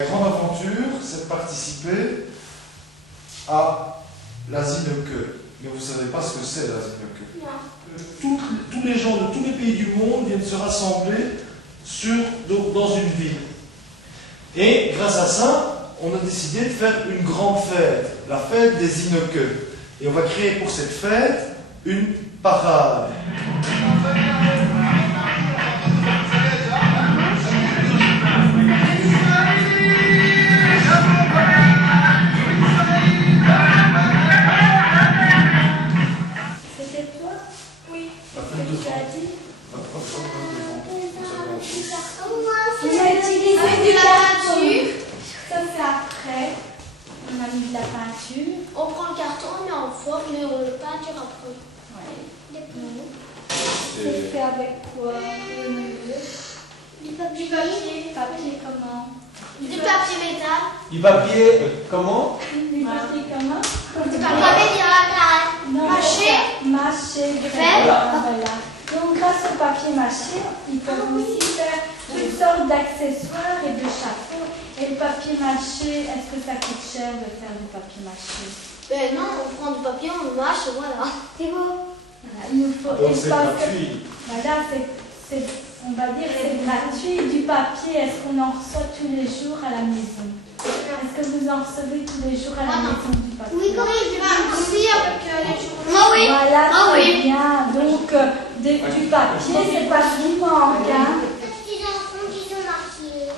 La grande aventure, c'est de participer à la Zineke. Mais vous ne savez pas ce que c'est la Zineke. Tous les gens de tous les pays du monde viennent se rassembler dans une ville. Et grâce à ça, on a décidé de faire une grande fête, la fête des Zineke. Et on va créer pour cette fête une parade. C'était toi? Oui. Qu'est-ce que tu as dit? On a utilisé de la peinture. Ça c'est après. On a mis de la peinture. On prend le carton, on met en forme, mais on le peinture après. Oui. C'est fait avec quoi? Du papier. Papier comment? Du papier métal. Du papier, comment? Du papier comment? Du papier métal. Non, Mâché. Mâché. Voilà. Donc grâce au papier mâché, ils peuvent aussi faire toutes sortes d'accessoires et de chapeaux. Et le papier mâché, est-ce que ça coûte cher de faire du papier mâché? Ben non, on prend du papier, on le mâche, voilà. C'est beau. Voilà, il nous faut Donc c'est gratuit. Voilà, on va dire c'est gratuit. Du papier, est-ce qu'on en reçoit tous les jours à la maison? Est-ce que vous en recevez tous les jours à la maison du papier? Oui, quand même, aussi avec les journaux. Ah oui. Voilà, Ah très oui. bien. Donc, du papier, c'est pas ce qui manque. Hein. Petits enfants qui sont maquillés.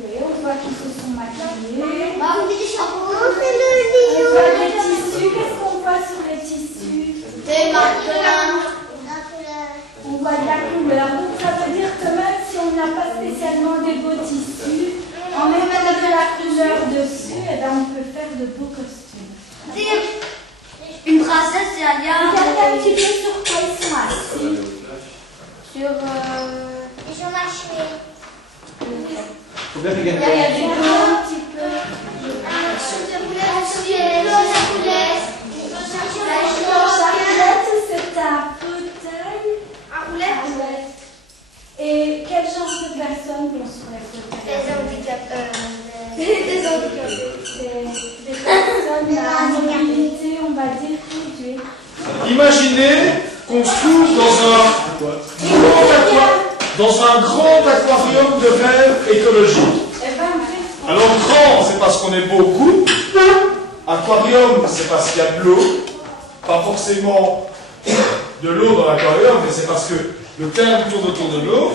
Oui, on voit qu'ils se sont maquillés. On met des chapeaux. On voit les tissus. Qu'est-ce qu'on voit sur les tissus? Des marqueurs. On voit de la couleur. Donc, ça veut dire que même si on n'a pas spécialement des beaux tissus, en mettant de la couleur dessus, eh ben, on peut faire de beaux costumes. Une princesse, c'est un lien. Regardez un petit peu sur quoi ils sont assis. Sur. Ils sont mâchés. Faut bien Il y a regarder. des grands un petit peu. Charlotte, c'est un fauteuil. Et quel genre de personnes vont sur les fauteuils? Des personnes à mobilité, on va dire, réduite. Imaginez qu'on se trouve dans un grand aquarium de rêve écologique. Eh ben, Alors grand, c'est parce qu'on est beaucoup. Aquarium, c'est parce qu'il y a de l'eau. Pas forcément de l'eau dans l'aquarium, mais c'est parce que le thème tourne autour de l'eau.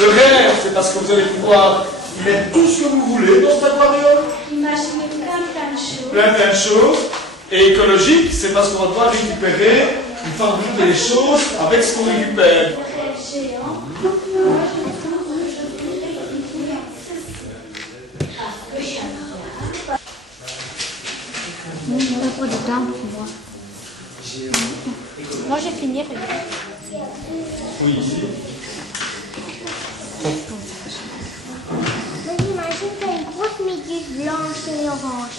Le rêve, c'est parce que vous allez pouvoir y mettre tout ce que vous voulez dans cet aquarium. imaginez plein de choses. Plein de choses. Et écologique, c'est parce qu'on va devoir récupérer une fois de toutes les choses avec ce qu'on récupère. Rêve géant. Moi, je trouve que je voudrais écrire Moi, j'ai fini. Oui. Imagine que t'as une grosse méduse blanche et orange.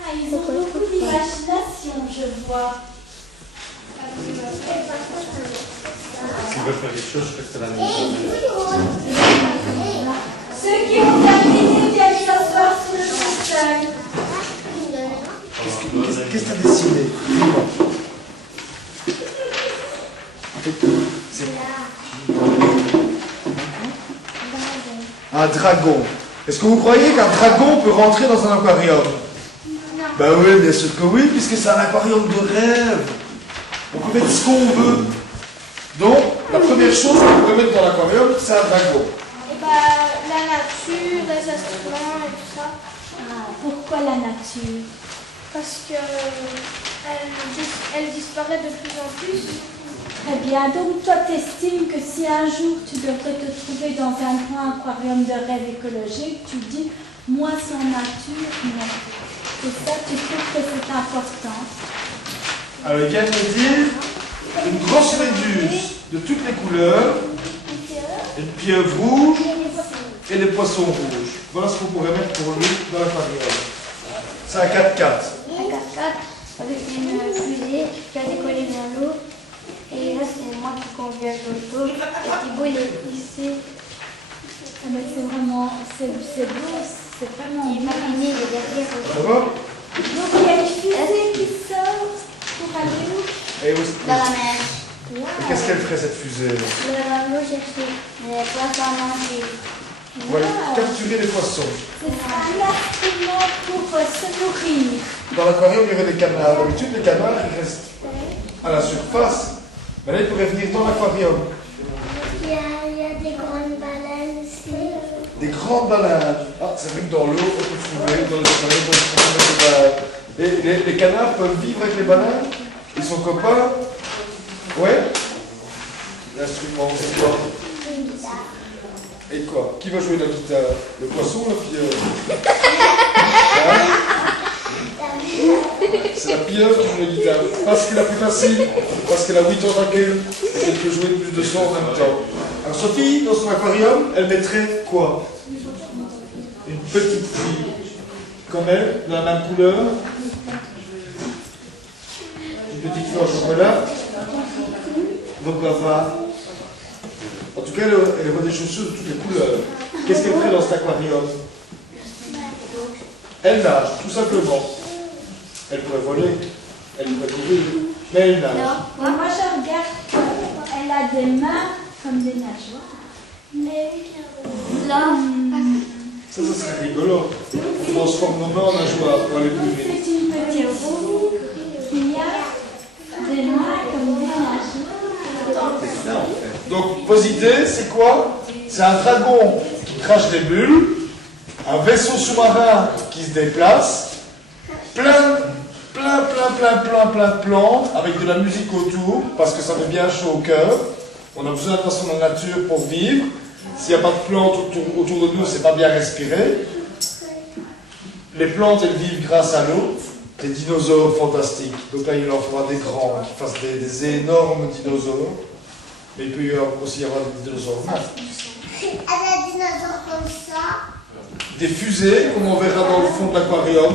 Ah, ils ont beaucoup d'imagination, je vois. Si vous voulez faire quelque chose, je fais que c'est la même chose. Ceux qui ont terminé viennent s'asseoir sous le fauteuil. Qu'est-ce que tu as dessiné? Un dragon. Est-ce que vous croyez qu'un dragon peut rentrer dans un aquarium? Ben oui, bien sûr que oui, puisque c'est un aquarium de rêve. On peut mettre ce qu'on veut. Donc, la première chose qu'on peut mettre dans l'aquarium, c'est un dragon. Et bah, la nature, les instruments et tout ça. Ah, pourquoi la nature? Parce que elle disparaît de plus en plus. Très bien, donc toi t'estimes que si un jour tu devrais te trouver dans un grand aquarium de rêve écologique, tu dis, moi sans nature, non. C'est ça, tu trouves que c'est important? Alors, il vient de me dire une grosse méduse de toutes les couleurs, une pieuvre rouge, et des poissons rouges. Voilà ce qu'on pourrait mettre pour lui dans l'aquarium. C'est un 4x4. Un 4x4 avec une fusée qui a décollé vers l'eau. Et là, c'est moi qui conduis l'auto. Et Thibaut, il est ici. Ah ben, c'est vraiment, c'est beau, c'est vraiment Il bien. m'a fini, il est derrière. Ça va? Donc il y a une fusée qui sort pour aller où? Et où Dans la mer. Et qu'est-ce qu'elle ferait cette fusée? L'eau chercher les poissons à manger. On va capturer les poissons. C'est un instrument pour se nourrir. Dans l'aquarium, il y aurait des canards. D'habitude, les canards, ils restent à la surface. Mais là, ils pourraient venir dans l'aquarium. Il y a des grandes baleines ici. Des grandes baleines. Ah, c'est vrai que dans l'eau, on peut trouver dans les aquariums, on peut trouver des baleines. Les canards peuvent vivre avec les baleines? Ils sont copains? Ouais? L'instrument, c'est quoi? Et quoi? Qui va jouer de la guitare? Le poisson ou la pieuvre? Hein? C'est la pieuvre qui joue la guitare. Parce que la plus facile, parce qu'elle a 8 tentacules et qu'elle peut jouer plus de sons en même temps. Alors Sophie, dans son aquarium, elle mettrait quoi? Une petite fille. Comme elle, de la même couleur. Une petite fille en chocolat. Donc elle va... En tout cas, elle voit des chaussures de toutes les couleurs. Qu'est-ce qu'elle ferait dans cet aquarium? Elle nage, tout simplement. Elle pourrait voler, elle pourrait courir, mais elle nage. Mais moi je regarde qu'elle a des mains comme des nageoires. Mais là, Ça serait rigolo. On transforme nos mains en nageoires pour aller plus vite. C'est une petite roue qui a des mains comme des nageoires. Donc, vos idées, c'est quoi? C'est un dragon qui crache des bulles, un vaisseau sous-marin qui se déplace, plein de plantes, avec de la musique autour, parce que ça met bien chaud au cœur. On a besoin de façon de la nature pour vivre. S'il n'y a pas de plantes autour de nous, c'est pas bien respirer. Les plantes, elles vivent grâce à l'eau. Des dinosaures fantastiques. Donc là, il en faudra des grands, qui fassent des énormes dinosaures. Mais il peut aussi y avoir des dinosaures nains. elle a des dinosaures comme ça. Des fusées, comme on verra dans le fond de l'aquarium,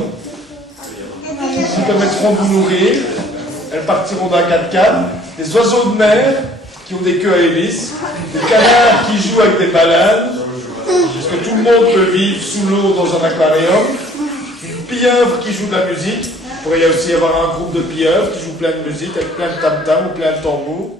qui permettront de vous nourrir. Elles partiront d'un 4x4. Des oiseaux de mer qui ont des queues à hélices. Des canards qui jouent avec des baleines. Parce que tout le monde peut vivre sous l'eau dans un aquarium. Une pieuvre qui joue de la musique. Il pourrait y aussi avoir un groupe de pieuvres qui jouent plein de musique avec plein de tam-tams ou plein de tambours.